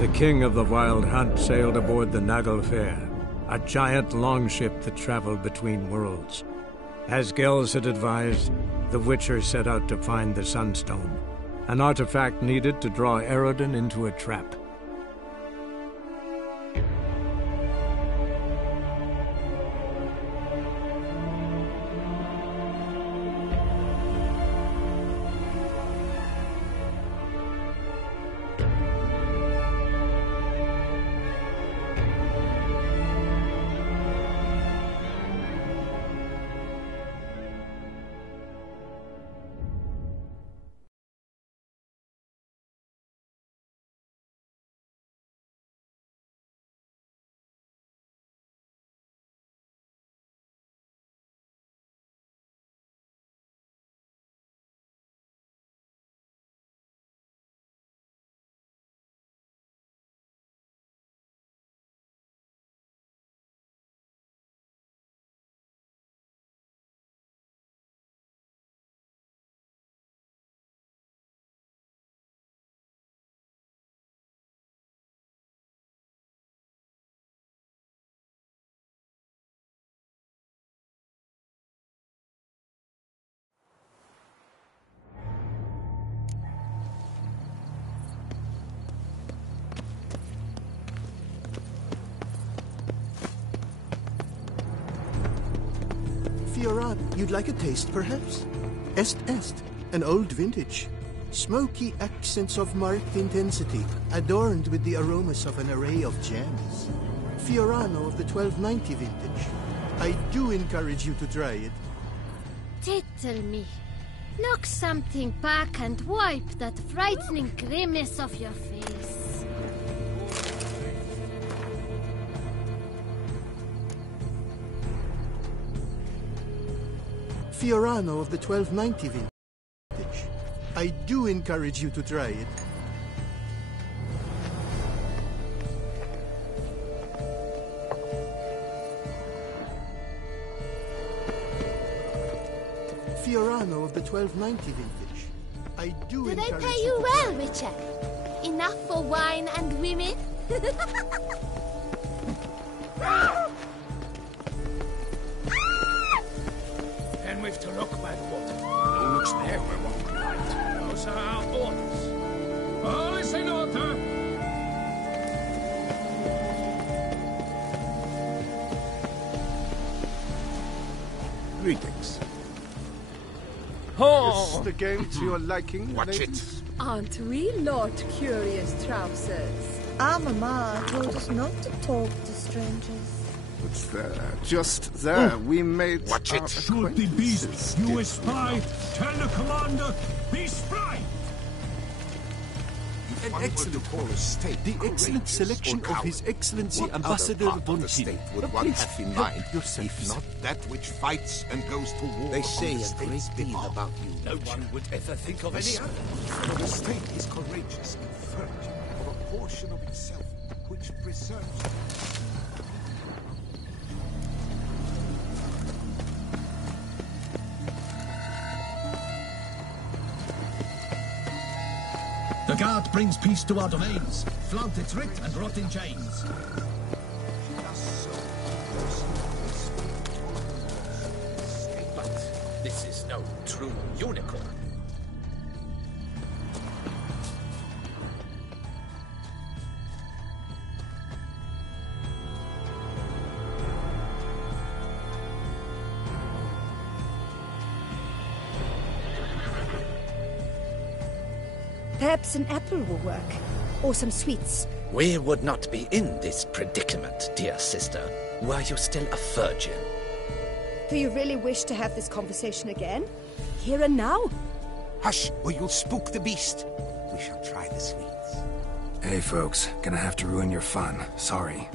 The king of the Wild Hunt sailed aboard the Naglfar, a giant longship that traveled between worlds. As Gels had advised, the Witcher set out to find the Sunstone, an artifact needed to draw Eredin into a trap. Fioran, you'd like a taste, perhaps? Est, an old vintage. Smoky accents of marked intensity, adorned with the aromas of an array of gems. Fiorano of the 1290 vintage. I do encourage you to try it. Tickle me. Knock something back and wipe that frightening grimace off your face. Fiorano of the 1290 vintage. I do encourage you to try it. Fiorano of the 1290 vintage. I do encourage you to try it. Do they pay you well, Witcher? Enough for wine and women? Then we've to look by the water. Who looks there where one can hide? Those are our orders. All is in order. Greetings. Oh! Is the game to your liking, Watch ladies? it. Aren't we, Lord Curious Trousers? Our mamma told us not to talk to strangers. It's there, just there. We made Watch it. Shoot the beast! You a spy! Tell the commander, be spry! An excellent state. The excellent selection of His Excellency Ambassador von Hill. Would one have in mind, if not that which fights and goes to war? They say a great deal about you. No one would ever think of any other. For the state is courageous and firm for a portion of itself which preserves. The guard brings peace to our domains. Flaunt its writ and rot in chains. But this is no true unicorn. Perhaps an apple will work. Or some sweets. We would not be in this predicament, dear sister, were you still a virgin. Do you really wish to have this conversation again? Here and now? Hush, or you'll spook the beast. We shall try the sweets. Hey, folks. Gonna have to ruin your fun. Sorry.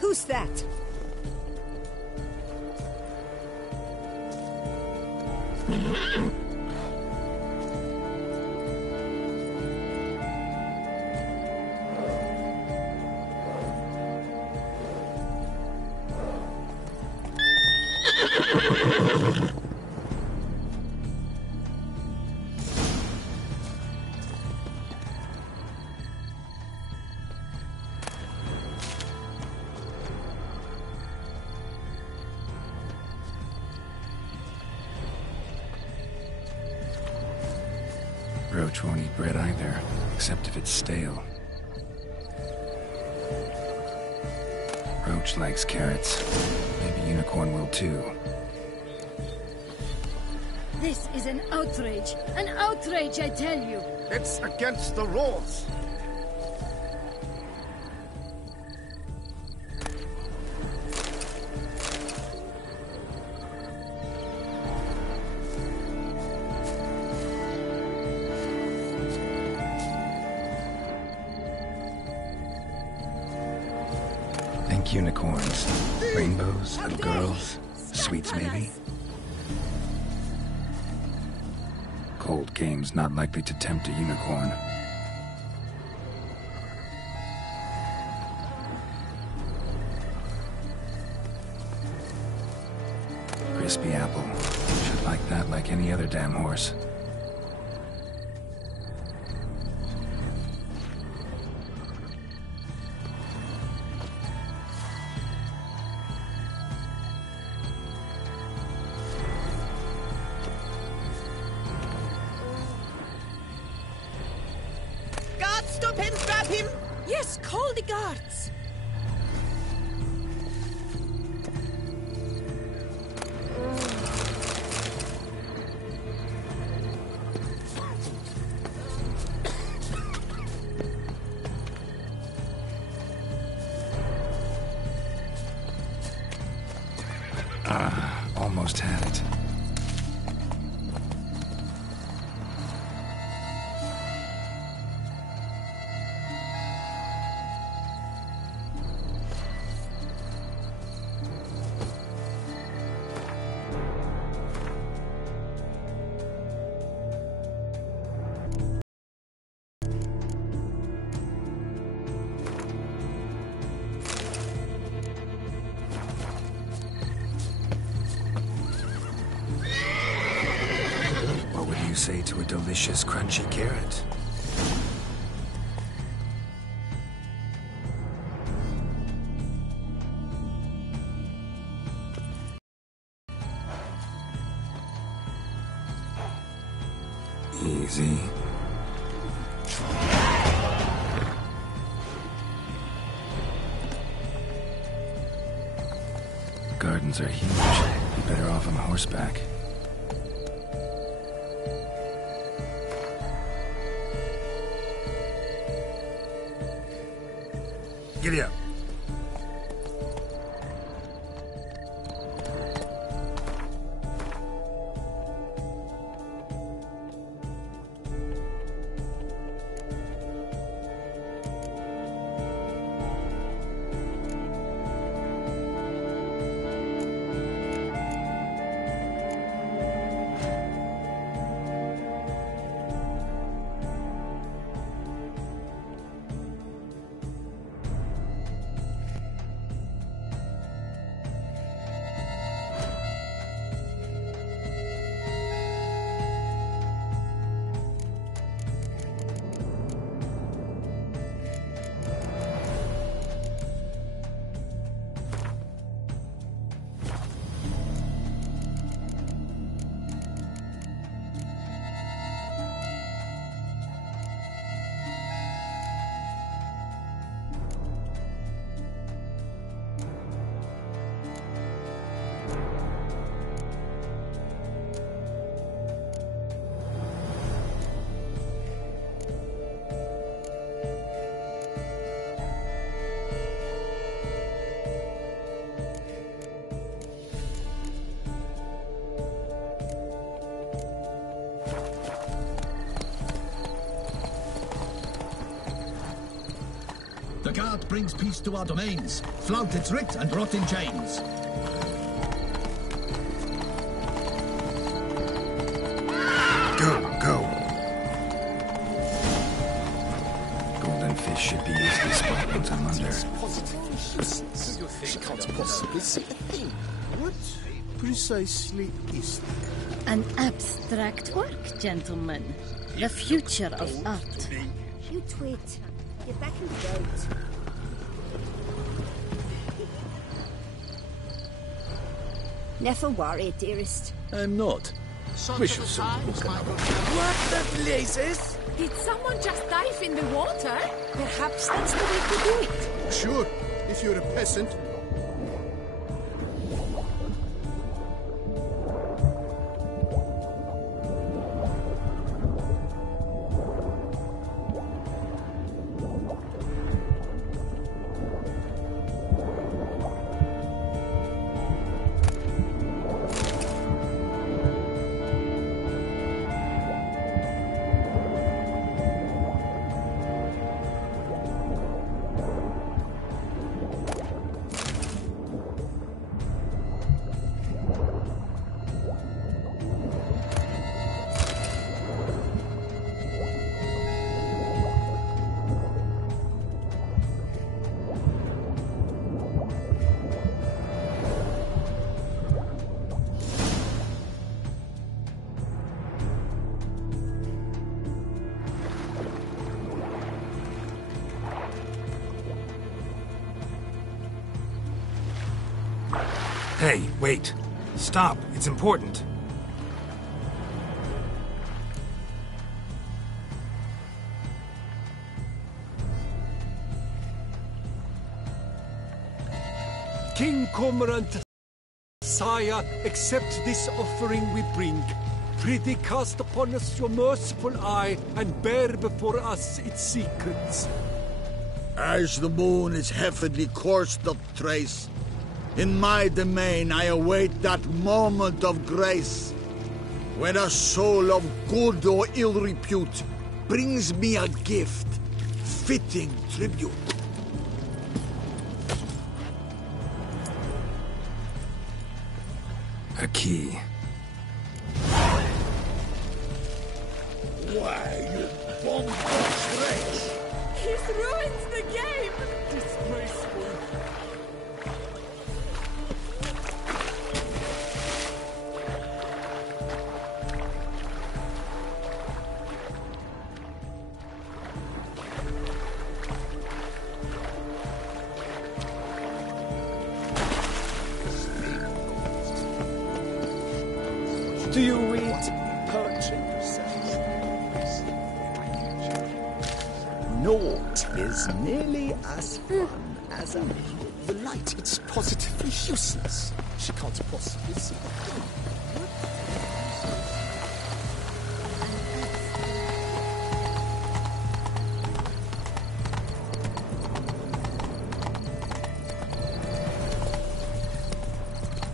Who's that? Roach won't eat bread either, except if it's stale. Roach likes carrots. Maybe Unicorn will too. This is an outrage! An outrage, I tell you! It's against the rules! Think unicorns, rainbows, little girls, sweets maybe? Cold game's not likely to tempt a unicorn. Crispy apple. Should like that like any other damn horse. Stop him! Grab him! Yes, call the guards! Almost had it. Say to a delicious, crunchy carrot. Easy. Gardens are huge. Be better off on horseback. Giddy up. The guard brings peace to our domains. Flout its writ and rot in chains. Go. Golden fish should be easily spot once I'm under. She can't possibly see a thing. What precisely is that? An abstract work, gentlemen. The future of art. You twit. Get back in the boat. Never worry, dearest. I'm not. We shall soon look another. What the blazes? Did someone just dive in the water? Perhaps that's the way to do it. Sure, if you're a peasant. Hey, wait. Stop. It's important. King Cormorant, sire, accept this offering we bring. Prithee cast upon us your merciful eye, and bear before us its secrets. As the moon is heavily coursed of trace, in my domain I await that moment of grace, when a soul of good or ill repute brings me a gift, fitting tribute. A key. Why, you bombast wretch! He's ruined the game! Disgraceful. Do you read poetry yourself? Naught is nearly as fun as a little. The light, it's positively useless. She can't possibly see it.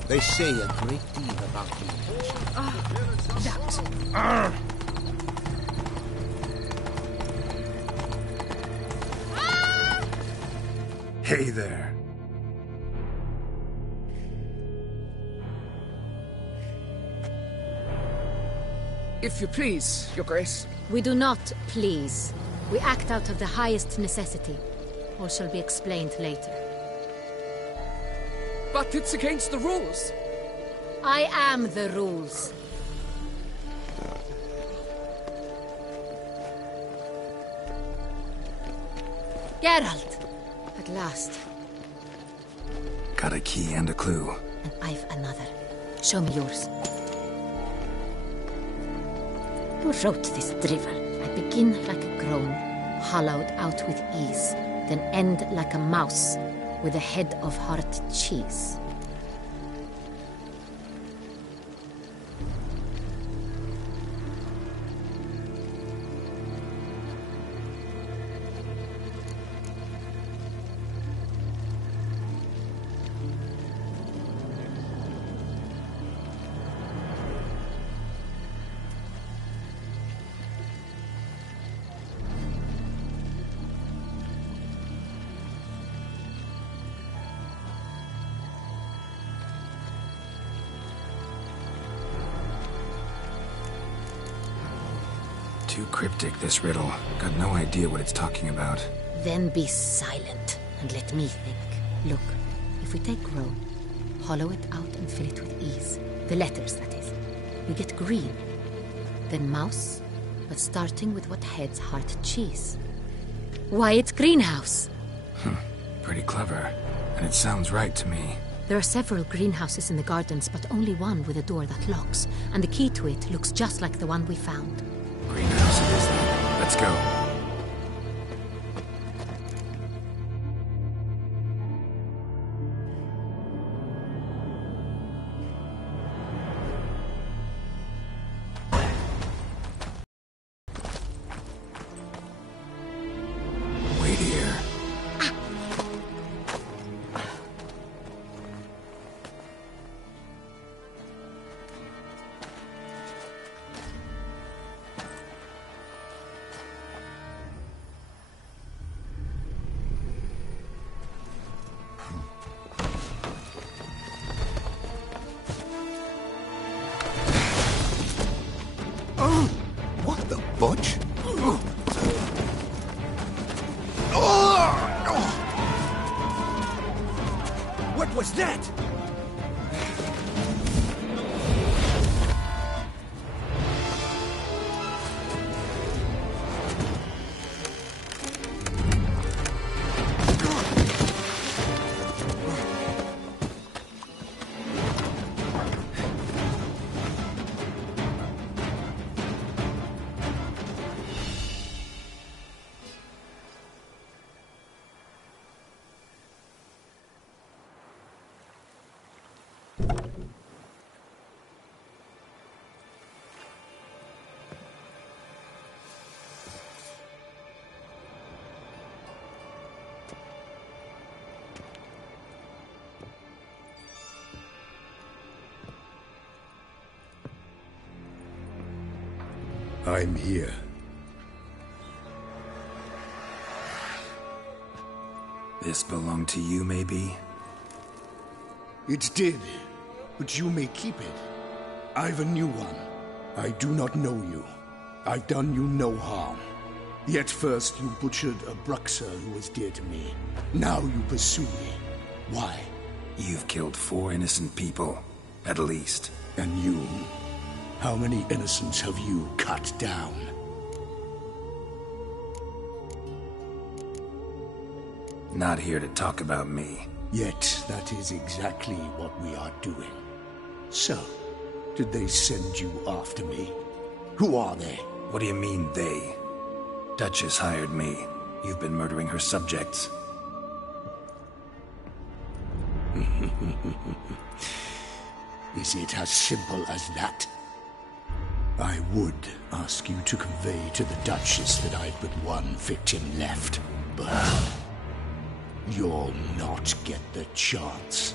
They say a great deal about you. Hey there. If you please, Your Grace. We do not please. We act out of the highest necessity. All shall be explained later. But it's against the rules. I am the rules. Geralt! At last. Got a key and a clue. And I've another. Show me yours. Who wrote this drivel? I begin like a groan, hollowed out with ease, then end like a mouse, with a head of hard cheese. Too cryptic, this riddle. Got no idea what it's talking about. Then be silent and let me think. Look, if we take Rome, hollow it out and fill it with ease. The letters, that is. We get green. Then mouse, but starting with what heads heart cheese. Why, it's greenhouse. Pretty clever. And it sounds right to me. There are several greenhouses in the gardens, but only one with a door that locks, and the key to it looks just like the one we found. Greenhouse it is then. Let's go. Wait here. What the butch? What was that? I'm here. This belonged to you, maybe? It did, but you may keep it. I've a new one. I do not know you. I've done you no harm. Yet first you butchered a Bruxer who was dear to me. Now you pursue me. Why? You've killed 4 innocent people, at least. And you? How many innocents have you cut down? Not here to talk about me. Yet that is exactly what we are doing. So, did they send you after me? Who are they? What do you mean, they? Duchess hired me. You've been murdering her subjects. Is it as simple as that? I would ask you to convey to the Duchess that I've but one victim left, but you'll not get the chance.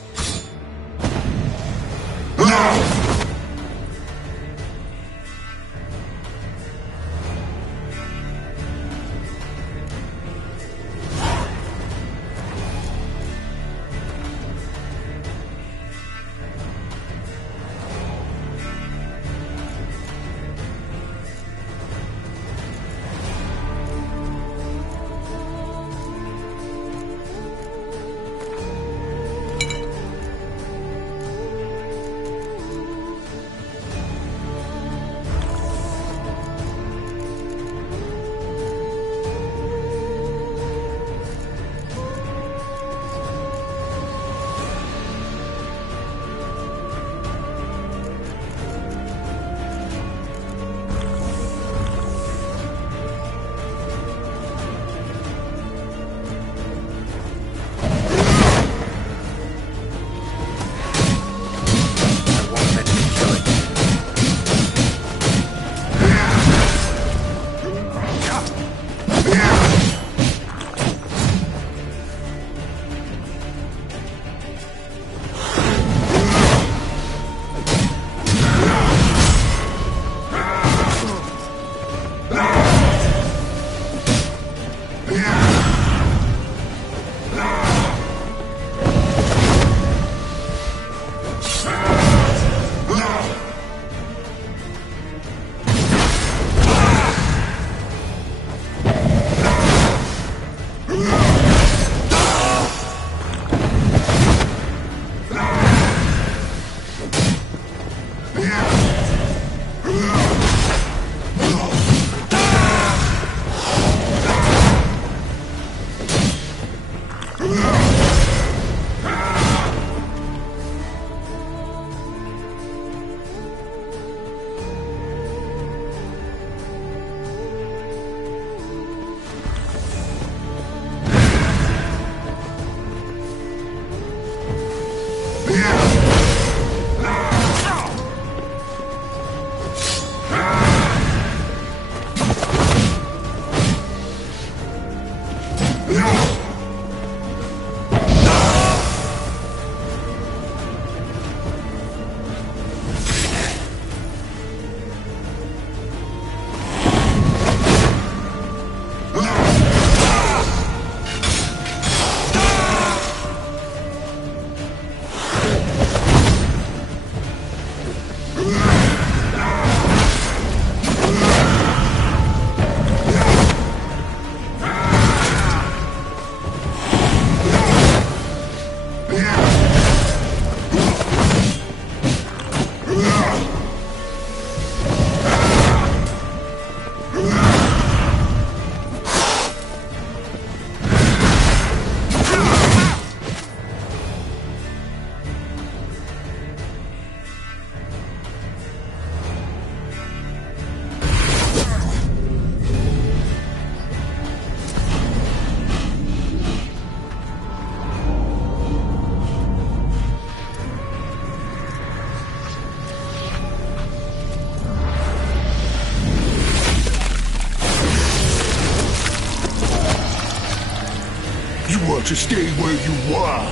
You want to stay where you were.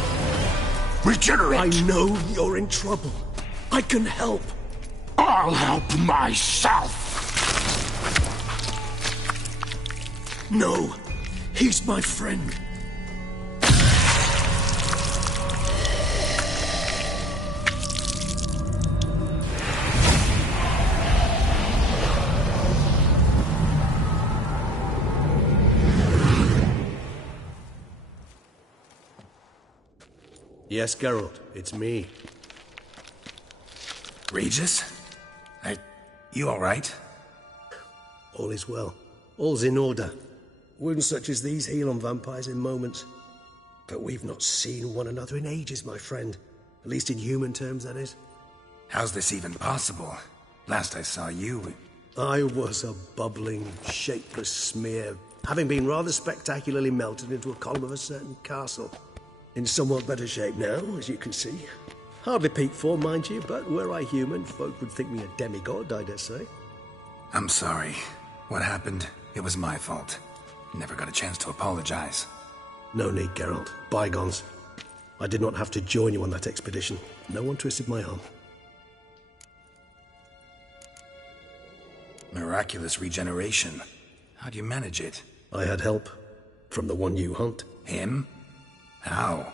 Regenerate! I know you're in trouble. I can help. I'll help myself! No, he's my friend. Yes, Geralt, it's me. Regis? You alright? All is well. All's in order. Wounds such as these heal on vampires in moments. But we've not seen one another in ages, my friend. At least in human terms, that is. How's this even possible? Last I saw you... I was a bubbling, shapeless smear, having been rather spectacularly melted into a column of a certain castle. In somewhat better shape now, as you can see. Hardly peak form, mind you, but were I human, folk would think me a demigod, I dare say. I'm sorry. What happened, it was my fault. Never got a chance to apologize. No need, Geralt. Bygones. I did not have to join you on that expedition. No one twisted my arm. Miraculous regeneration. How'd you manage it? I had help. From the one you hunt. Him? How?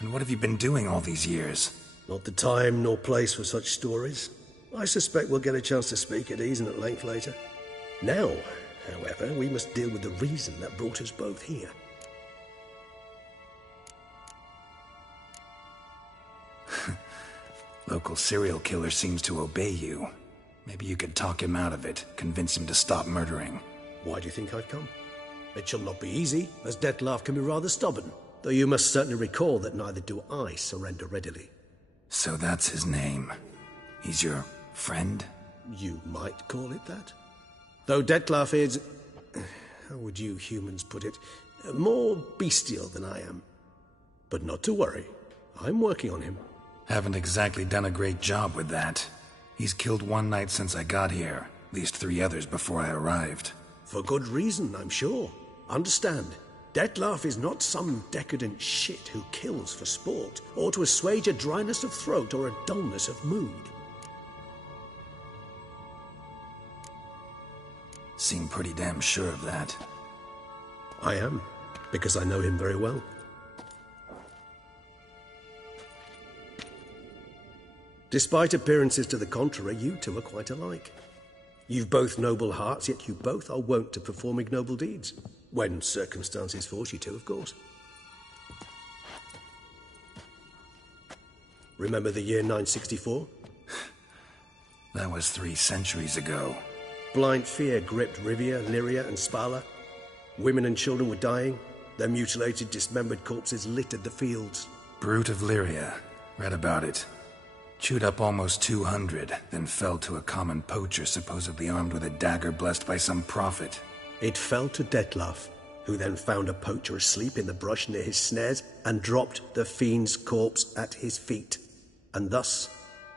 And what have you been doing all these years? Not the time nor place for such stories. I suspect we'll get a chance to speak at ease and at length later. Now, however, we must deal with the reason that brought us both here. Local serial killer seems to obey you. Maybe you could talk him out of it, convince him to stop murdering. Why do you think I've come? It shall not be easy, as Dettlaff can be rather stubborn. Though you must certainly recall that neither do I surrender readily. So that's his name. He's your friend? You might call it that. Though Dettlaff is... how would you humans put it? More bestial than I am. But not to worry. I'm working on him. Haven't exactly done a great job with that. He's killed one night since I got here. At least 3 others before I arrived. For good reason, I'm sure. Understand, Dettlaff is not some decadent shit who kills for sport, or to assuage a dryness of throat or a dullness of mood. Seem pretty damn sure of that. I am, because I know him very well. Despite appearances to the contrary, you two are quite alike. You've both noble hearts, yet you both are wont to perform ignoble deeds. When circumstances force you to, of course. Remember the year 964? That was 3 centuries ago. Blind fear gripped Rivia, Lyria, and Spala. Women and children were dying. Their mutilated, dismembered corpses littered the fields. Brute of Lyria. Read about it. Chewed up almost 200, then fell to a common poacher supposedly armed with a dagger blessed by some prophet. It fell to Dettlaff, who then found a poacher asleep in the brush near his snares and dropped the fiend's corpse at his feet. And thus,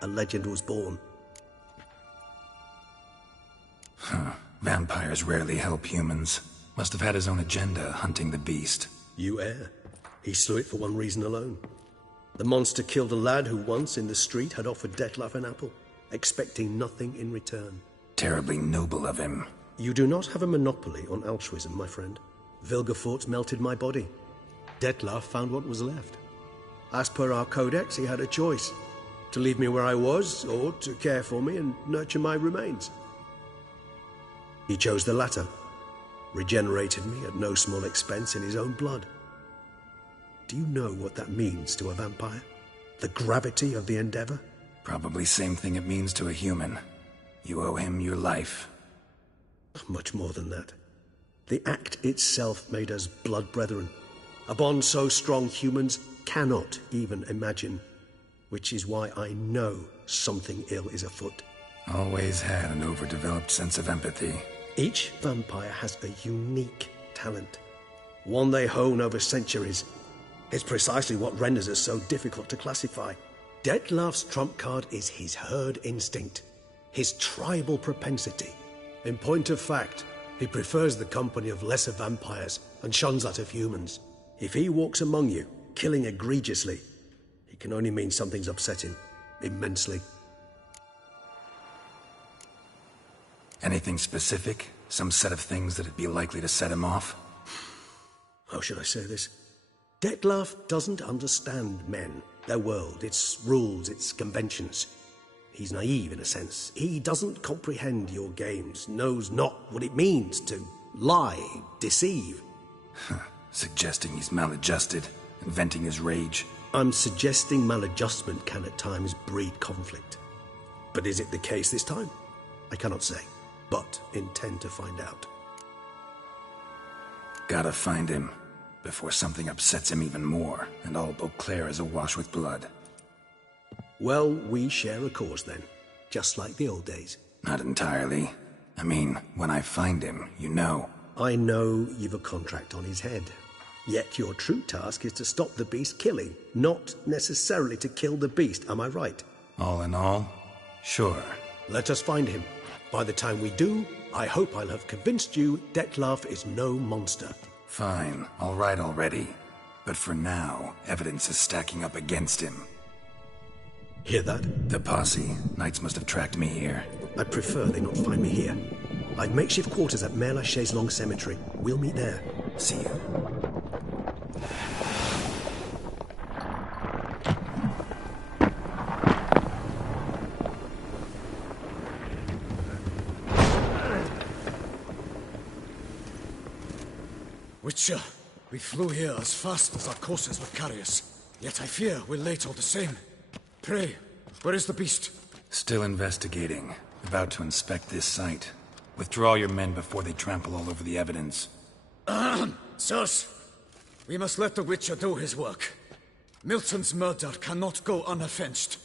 a legend was born. Vampires rarely help humans. Must have had his own agenda, hunting the beast. You err. He slew it for one reason alone. The monster killed a lad who once, in the street, had offered Dettlaff an apple, expecting nothing in return. Terribly noble of him. You do not have a monopoly on altruism, my friend. Vilgefortz melted my body. Dettlaff found what was left. As per our codex, he had a choice. To leave me where I was, or to care for me and nurture my remains. He chose the latter. Regenerated me at no small expense in his own blood. Do you know what that means to a vampire? The gravity of the endeavor? Probably same thing it means to a human. You owe him your life. Much more than that. The act itself made us blood brethren. A bond so strong humans cannot even imagine. Which is why I know something ill is afoot. Always had an overdeveloped sense of empathy. Each vampire has a unique talent. One they hone over centuries. It's precisely what renders us so difficult to classify. Dettlaff's trump card is his herd instinct. His tribal propensity. In point of fact, he prefers the company of lesser vampires and shuns that of humans. If he walks among you, killing egregiously, it can only mean something's upsetting, immensely. Anything specific? Some set of things that'd be likely to set him off? How should I say this? Detlef doesn't understand men, their world, its rules, its conventions. He's naive in a sense. He doesn't comprehend your games, knows not what it means to lie, deceive. Suggesting he's maladjusted, inventing his rage. I'm suggesting maladjustment can at times breed conflict. But is it the case this time? I cannot say, but intend to find out. Gotta find him, before something upsets him even more, and all Beauclair is awash with blood. Well, we share a cause then, just like the old days. Not entirely. I mean, when I find him, you know. I know you've a contract on his head. Yet your true task is to stop the beast killing, not necessarily to kill the beast, am I right? All in all, sure. Let us find him. By the time we do, I hope I'll have convinced you Detlef is no monster. Fine, all right already. But for now, evidence is stacking up against him. Hear that? The posse. Knights must have tracked me here. I'd prefer they not find me here. I've makeshift quarters at Mère Lachaise Long Cemetery. We'll meet there. See you. Witcher, we flew here as fast as our courses would carry us. Yet I fear we're late all the same. Pray, where is the beast? Still investigating. About to inspect this site. Withdraw your men before they trample all over the evidence. Sirs, we must let the Witcher do his work. Milton's murder cannot go unavenged.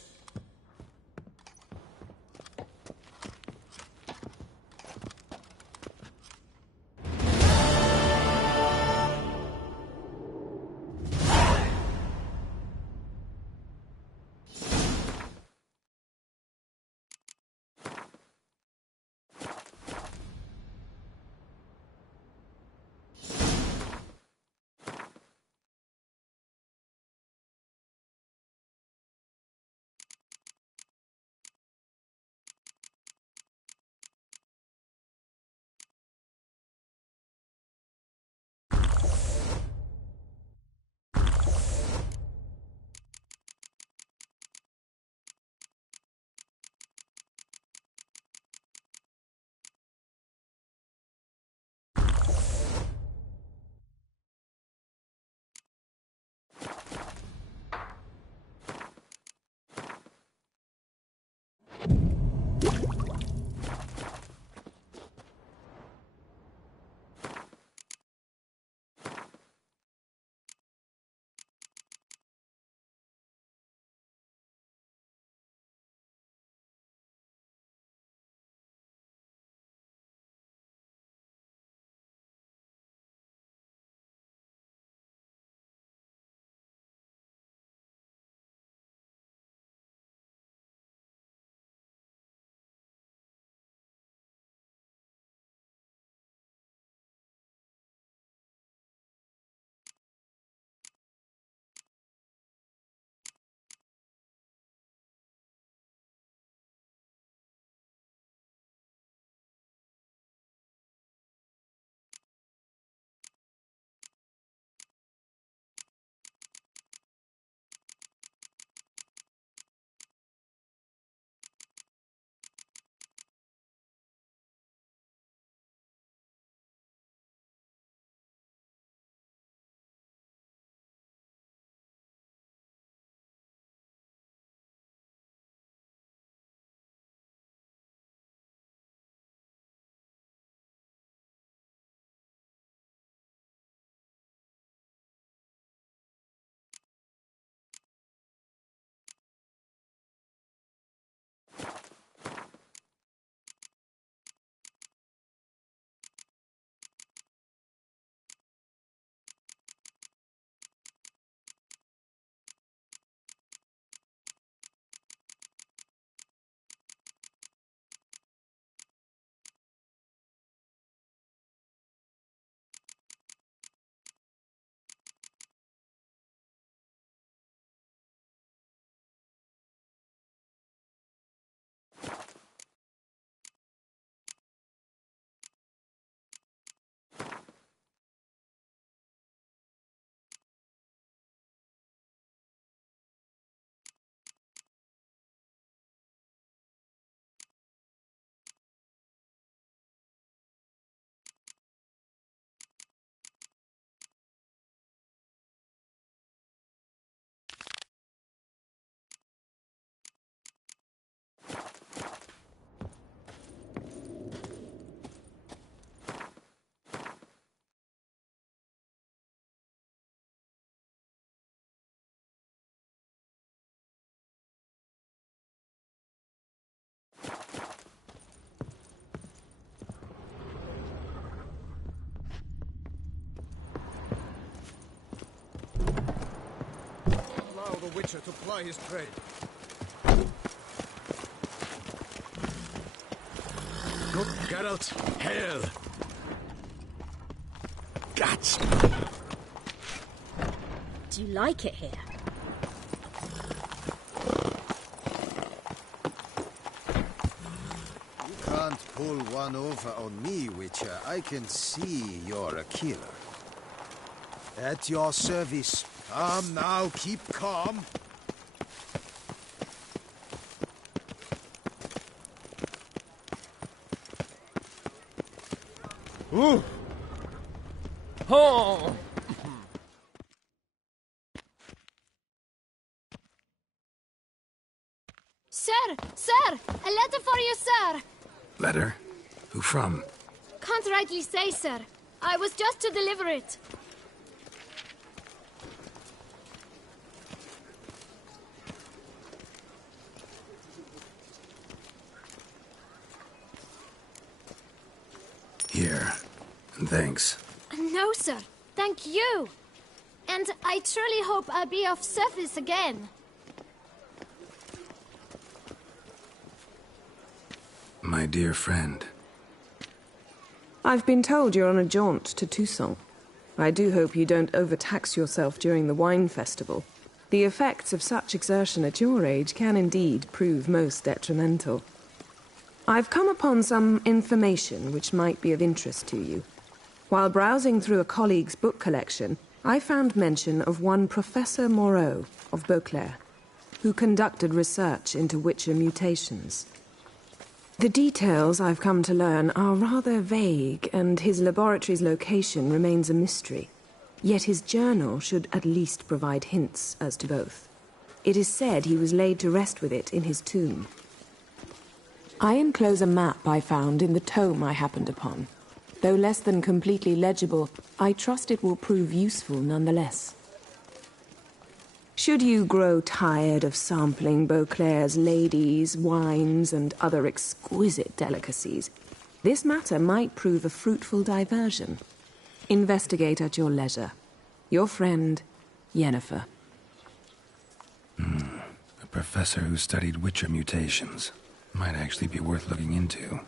of a witcher to ply his trade. Good Geralt, hail! Gotcha! Do you like it here? You can't pull one over on me, Witcher. I can see you're a killer. At your service. Calm now, keep calm. Ooh! Oh! Sir! Sir! A letter for you, sir! Letter? Who from? Can't rightly say, sir. I was just to deliver it. Here. And thanks. No, sir. Thank you. And I truly hope I'll be of service again. My dear friend. I've been told you're on a jaunt to Toussaint. I do hope you don't overtax yourself during the wine festival. The effects of such exertion at your age can indeed prove most detrimental. I've come upon some information which might be of interest to you. While browsing through a colleague's book collection, I found mention of one Professor Moreau of Beauclair, who conducted research into Witcher mutations. The details I've come to learn are rather vague, and his laboratory's location remains a mystery. Yet his journal should at least provide hints as to both. It is said he was laid to rest with it in his tomb. I enclose a map I found in the tome I happened upon. Though less than completely legible, I trust it will prove useful nonetheless. Should you grow tired of sampling Beauclair's ladies, wines, and other exquisite delicacies, this matter might prove a fruitful diversion. Investigate at your leisure. Your friend, Yennefer. A professor who studied Witcher mutations. Might actually be worth looking into.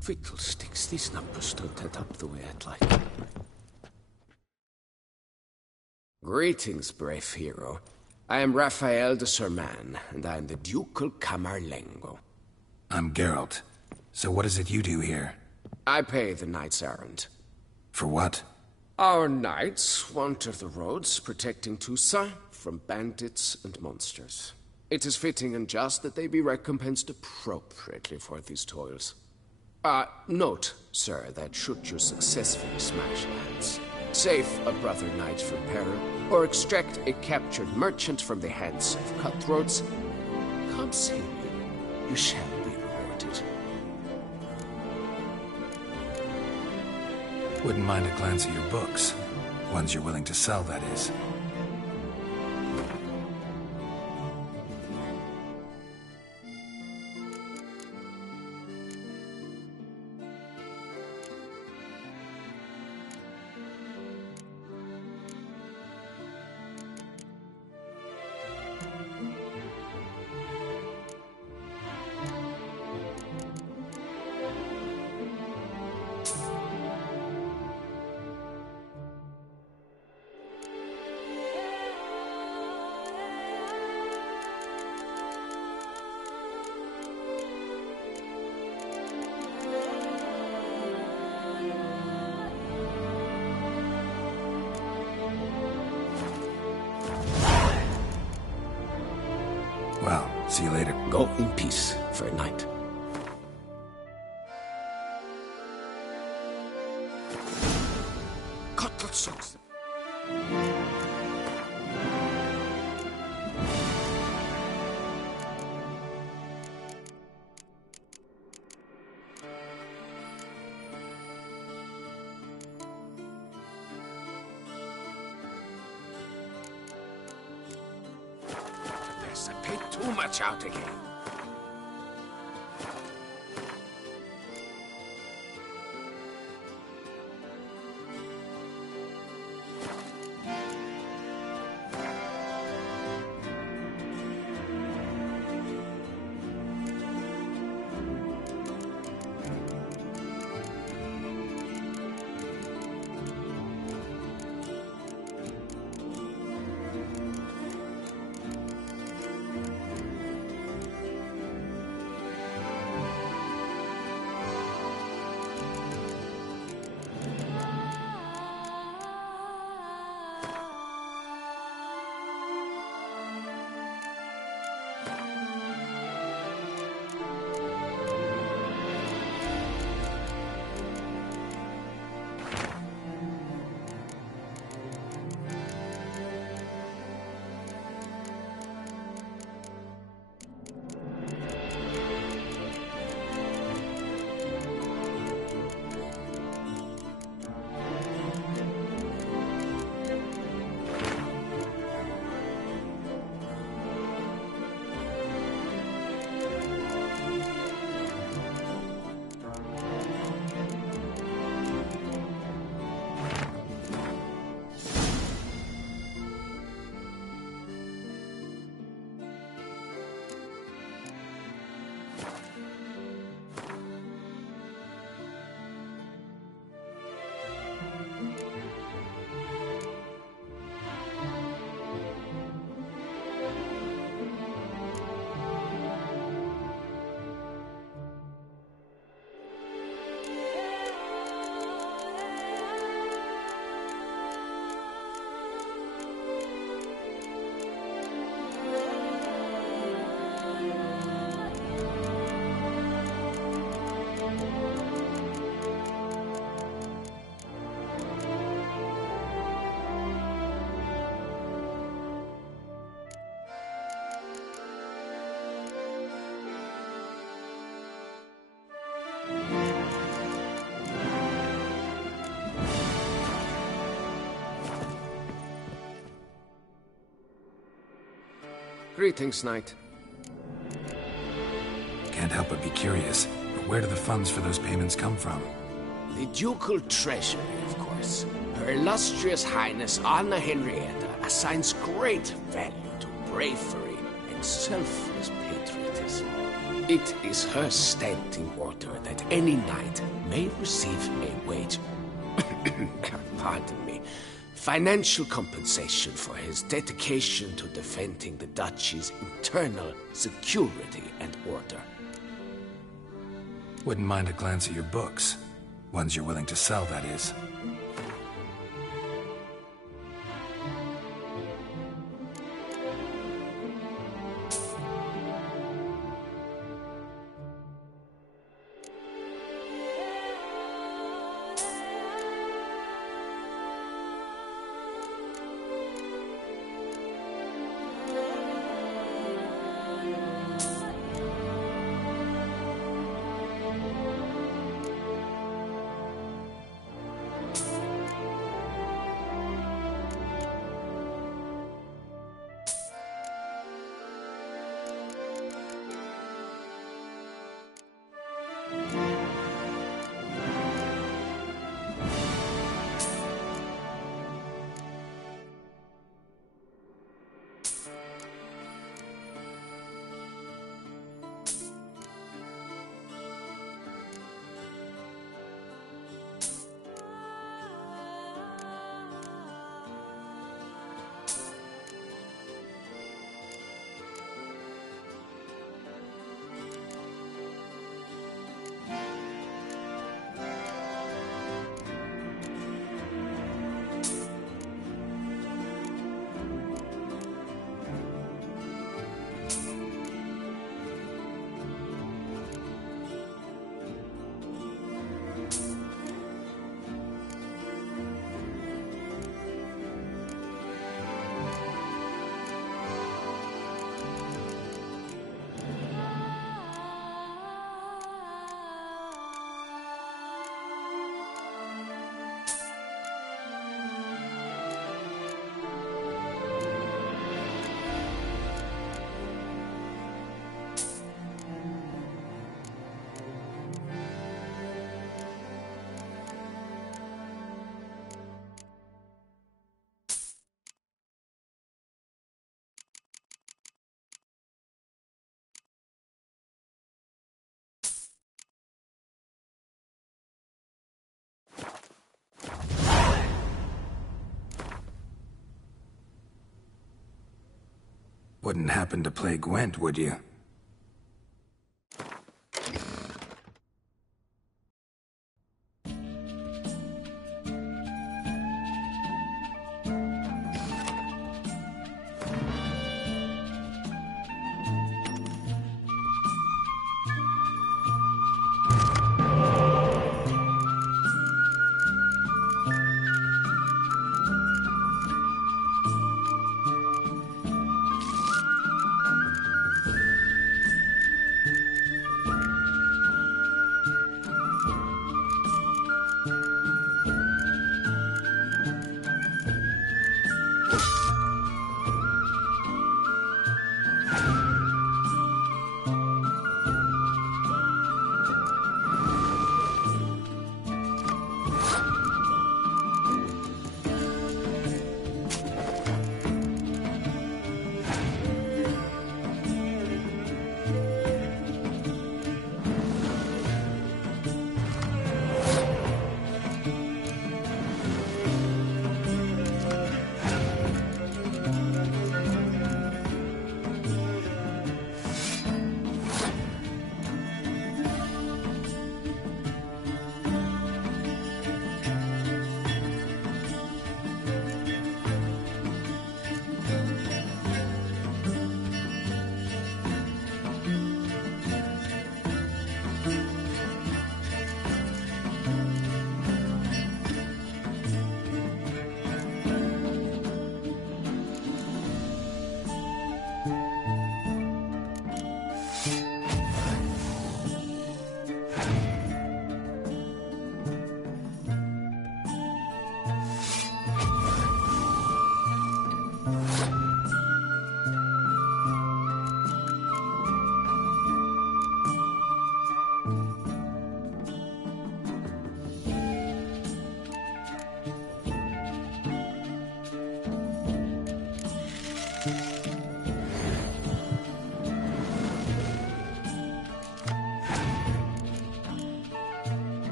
Fiddlesticks, these numbers don't add up the way I'd like. Greetings, brave hero. I am Raphael de Serman, and I am the Ducal Camarlengo. I'm Geralt. So what is it you do here? I pay the knight's errand. For what? Our knights wander the roads, protecting Toussaint from bandits and monsters. It is fitting and just that they be recompensed appropriately for these toils. Note, sir, that should you successfully smash lands, save a brother knight from peril, or extract a captured merchant from the hands of cutthroats, come see me. You shall be rewarded. Wouldn't mind a glance at your books. Ones you're willing to sell, that is. Well, see you later. Go in peace for a night. God, that sucks. take too much out again. Greetings, Knight. Can't help but be curious. But where do the funds for those payments come from? The ducal treasury, of course. Her illustrious Highness Anna Henrietta assigns great value to bravery and selfless patriotism. It is her standing order that any knight may receive a wage, pardon me, financial compensation for his dedication to defending the duchy's internal security and order. Wouldn't mind a glance at your books. Ones you're willing to sell, that is. Wouldn't happen to play Gwent, would you?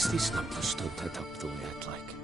guess these numbers don't add up the way I'd like.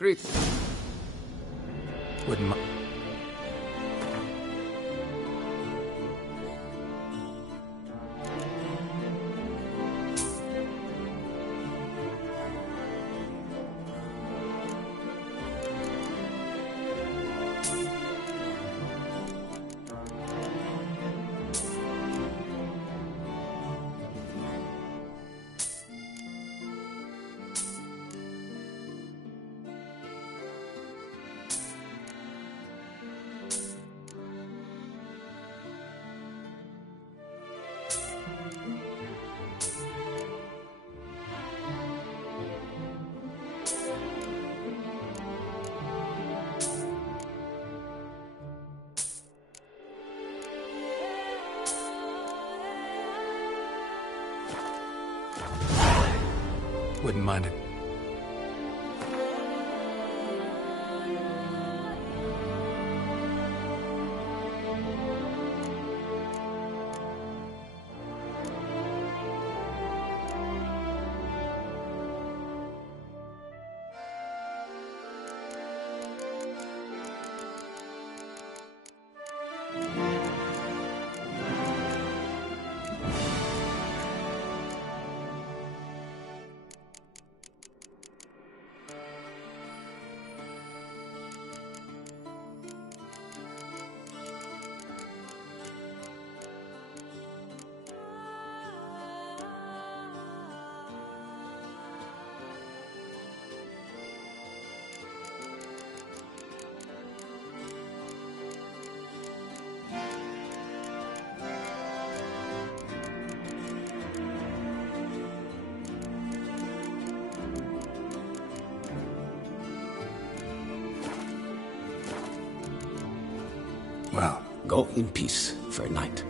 Greetings. Wouldn't mind it. Well, go in peace for a night.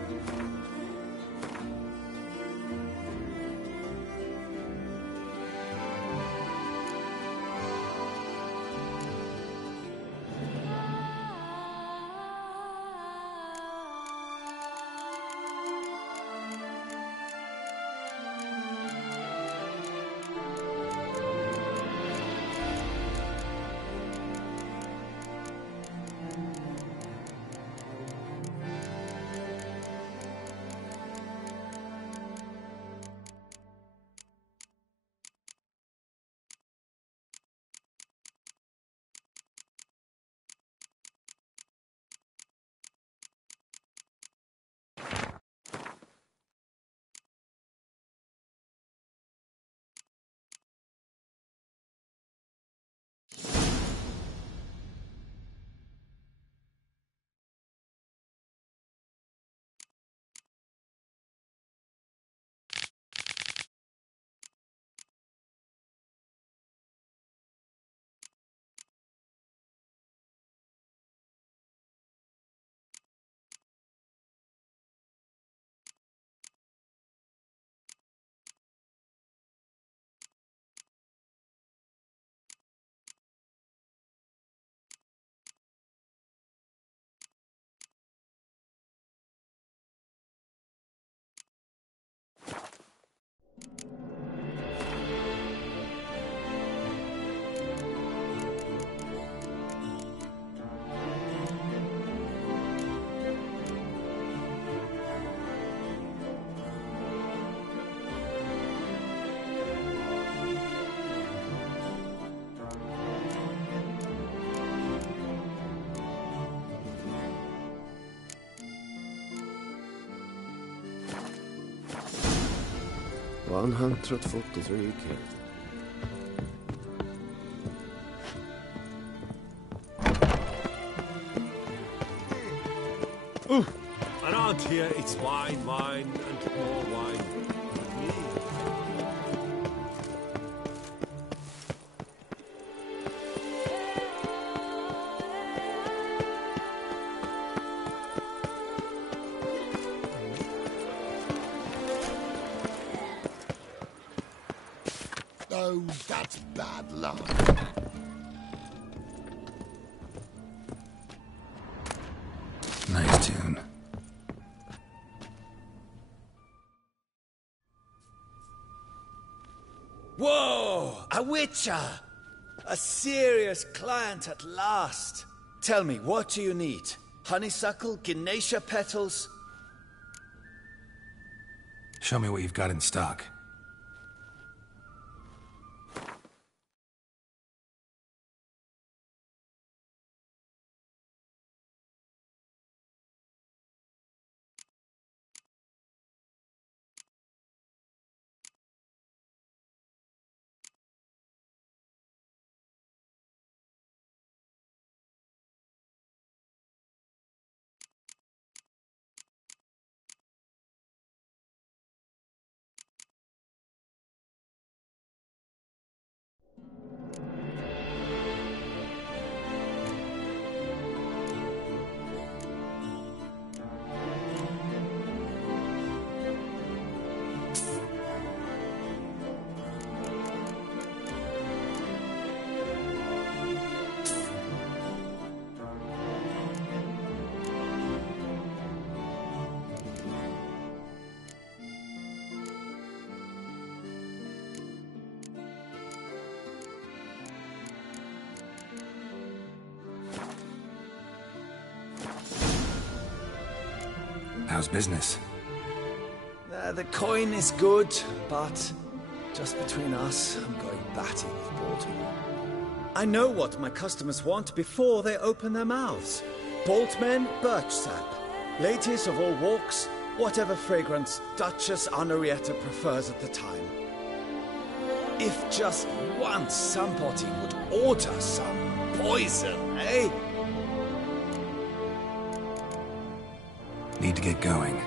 One 143 characters. Around here, it's wine, wine, and more wine. Oh, that's bad luck. Nice tune. Whoa! A witcher! A serious client at last. Tell me, what do you need? Honeysuckle? Gymnasia petals? Show me what you've got in stock. How's business? The coin is good, but just between us, I'm going batty with Baltimore. I know what my customers want before they open their mouths. Boltmen, birch sap. Ladies of all walks, whatever fragrance Duchess Honoretta prefers at the time. If just once somebody would order some poison, eh? Need to get going.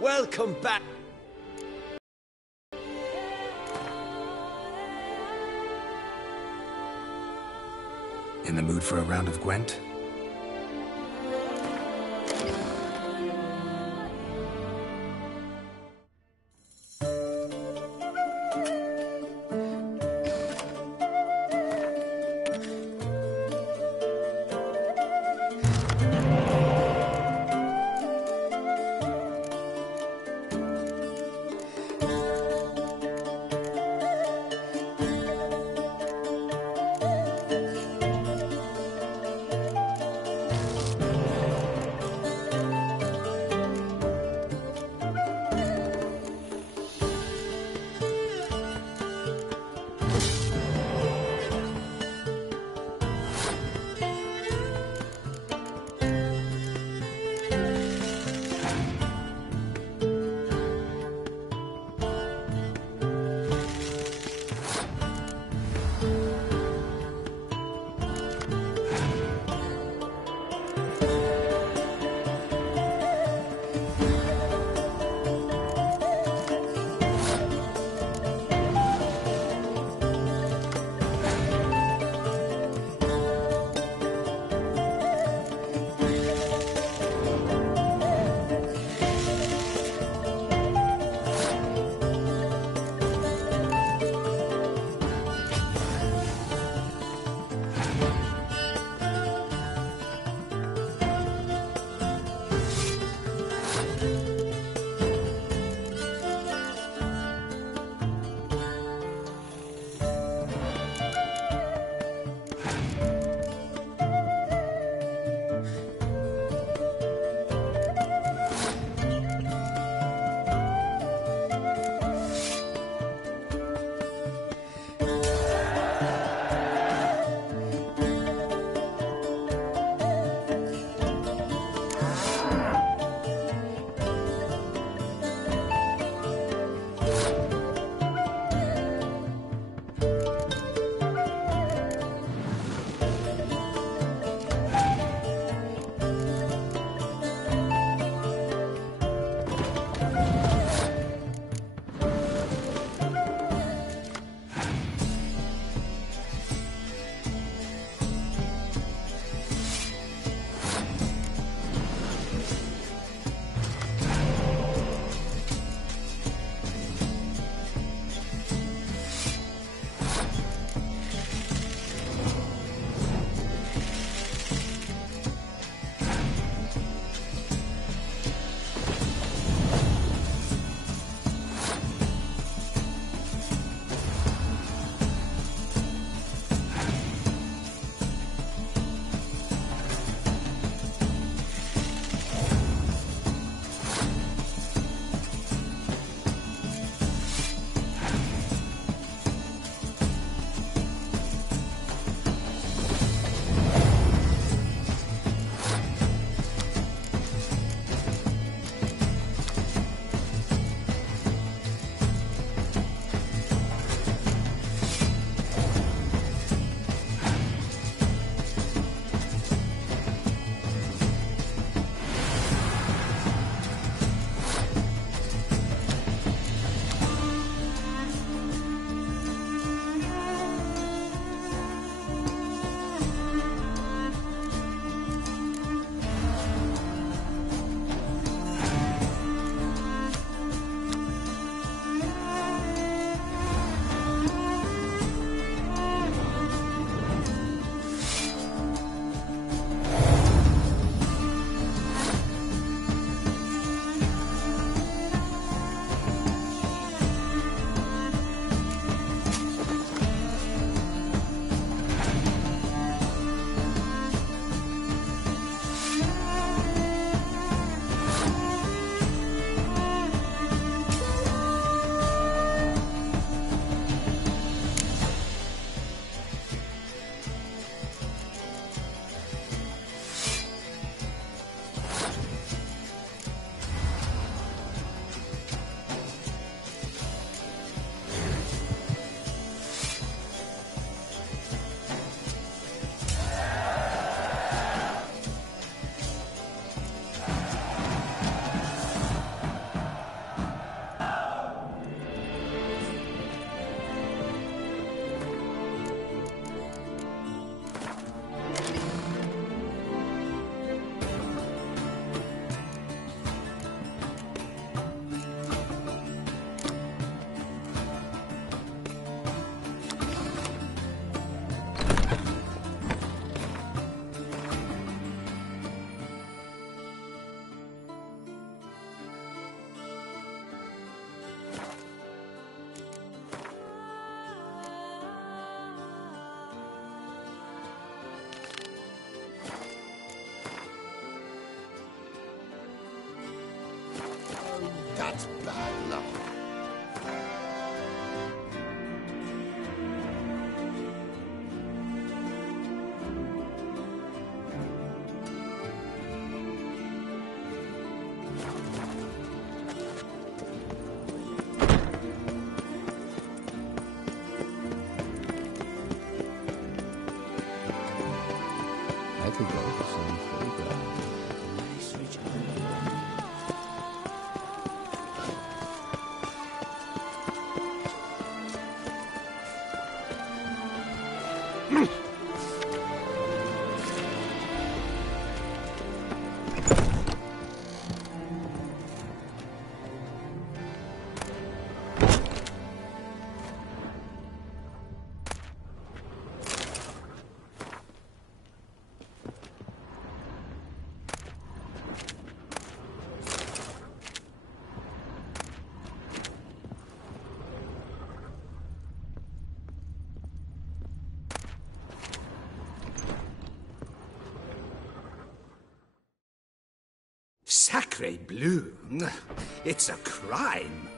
Welcome back. In the mood for a round of Gwent? That's bad luck. I could go for some playground. Sacre bleu! It's a crime!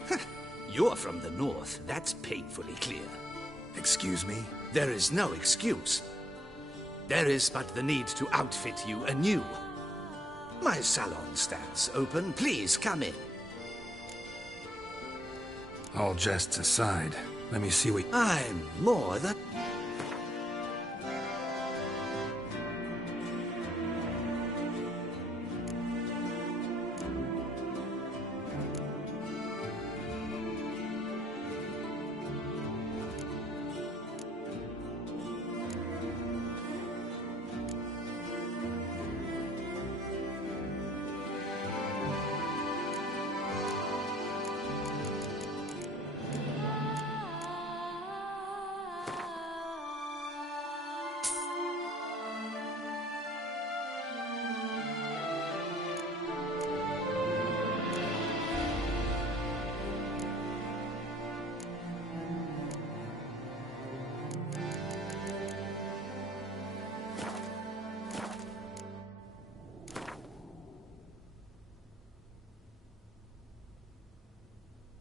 You're from the north, that's painfully clear. Excuse me? There is no excuse. There is but the need to outfit you anew. My salon stands open. Please come in. All jests aside, let me see what... I'm more than...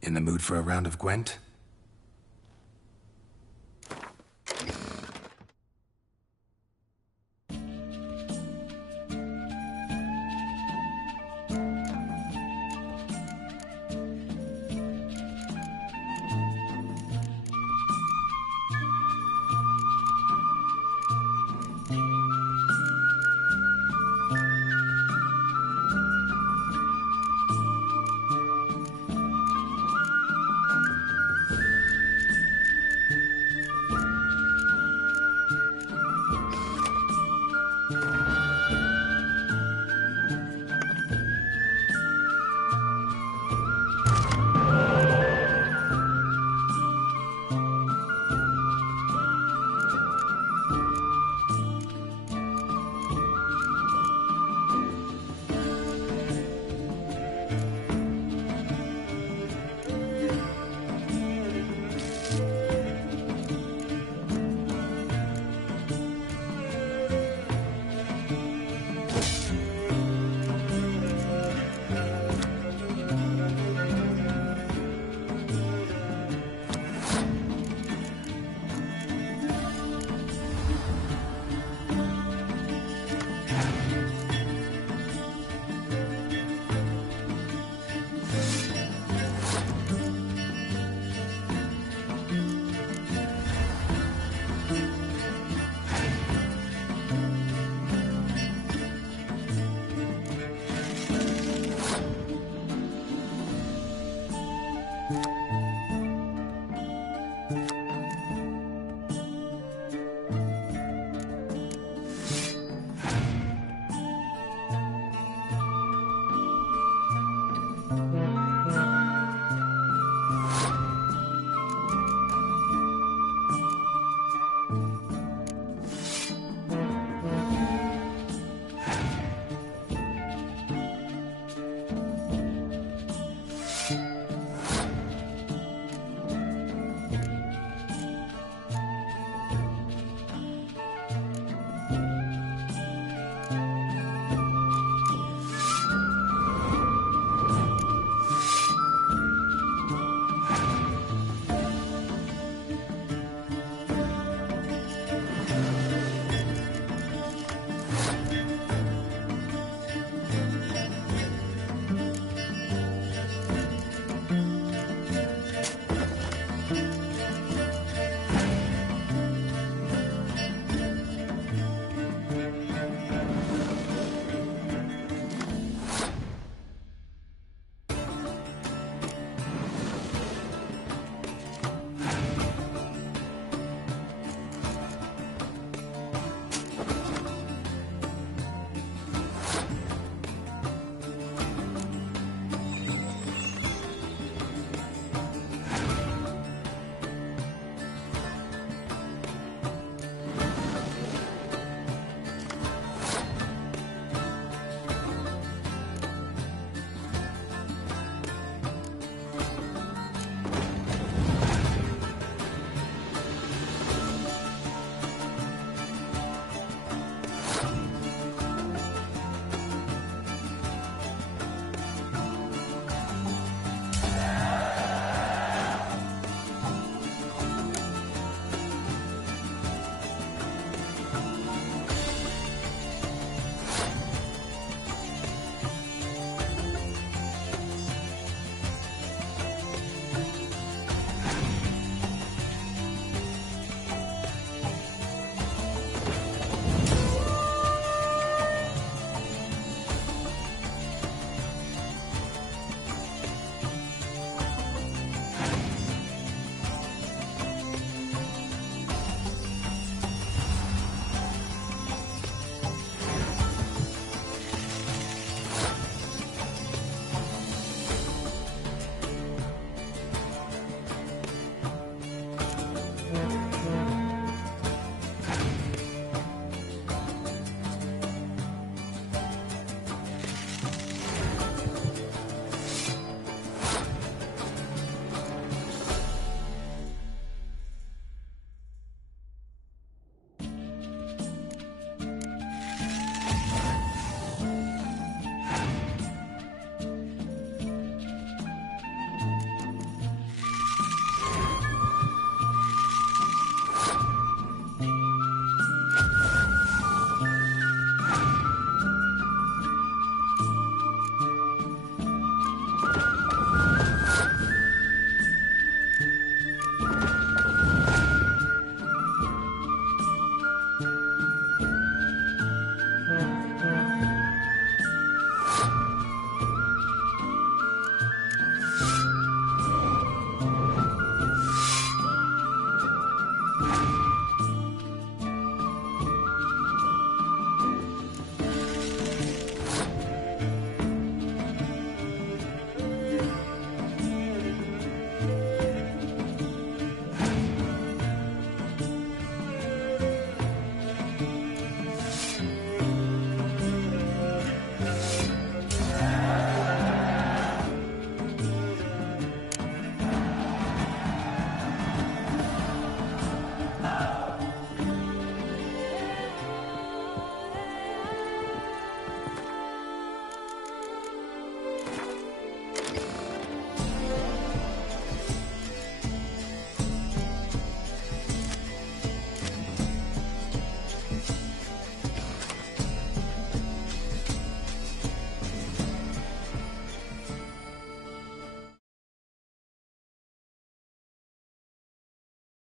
In the mood for a round of Gwent?